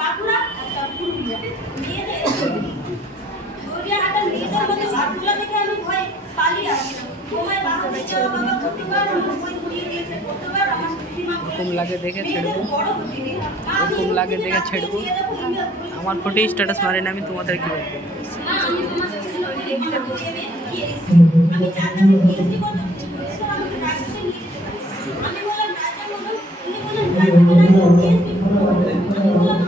বাঁকুড়া একটা পুরুলিয়া মেয়েদের গড়িয়াহাটের মেয়েদের মধ্যে বাঁকুড়া থেকে আমি ভয় পালিয়ে আসি তোমায় বাঁকুড়া যাওয়া বাবা কতবার আমার বই ঘুরিয়ে দিয়েছে কতবার আমার সীমা কম লাগে দেখে ছেড়বো কম লাগে দেখে ছেড়বো আমার ফটো স্ট্যাটাস মারি না আমি তোমাদের কি বলবো আমি চারটা পিএইচডি করতে আমাকে রাজশাহী নিয়ে যেতে আমি বললাম রাজা বলুন উনি বললেন রাজা বললেন পিএইচডি আমি বললাম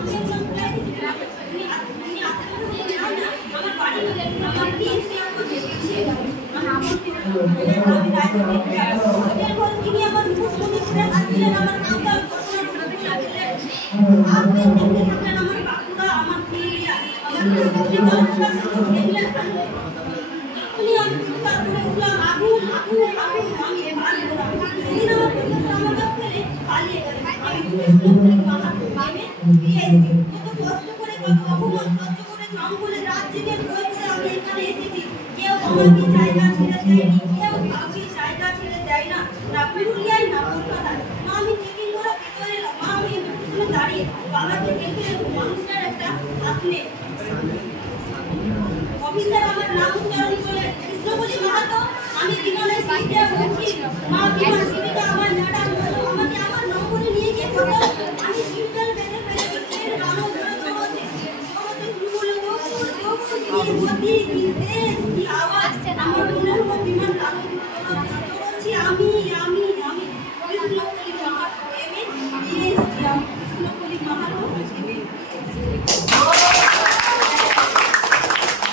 আমার বাড়ি আমার পিএইচডি তিনি আমার মুখস্থ করে আসছিলেন আমার নামটা আপনি দেখতে থাকলেন আমার বাঁকুড়া আমার পুরুলিয়া আমার উনি আমি চিৎকার করে উঠলাম আগুন আগুন আগুন আমি পালিয়ে গেলাম সেদিন আমার পরিবার আমাকে ফেলে পালিয়ে গেল আমি পিএইচডি কত কষ্ট করে কত অপমান সহ্য করে জঙ্গলে রাত জেগে বই পড়ে আমি এখানে এসেছি কেউ আমাকে জায়গা ছেড়ে দেয়নি কেউ কাউকে জায়গা ছেড়ে দেয় না না পুরুলিয়ায় না কলকাতায় মা আমি চেকিং করে ভিতরে এলাম মা আমি পিছনে দাঁড়িয়ে বাবাকে দেখে মানুষটার একটা আপনি অফিসার আমার নাম উচ্চারণ করে কৃষ্ণপতি মাহাতো আমি বিমানের সিটে বসছি মা বিমান সিটে আমার ম্যাডাম বলো আমাকে আমার নম্বরে নিয়ে গিয়ে ফটো আমি সিঙ্গেল বেঁধে ফেলে ট্রেন রানো ধরে দৌড়তে শুরু করলো দৌড়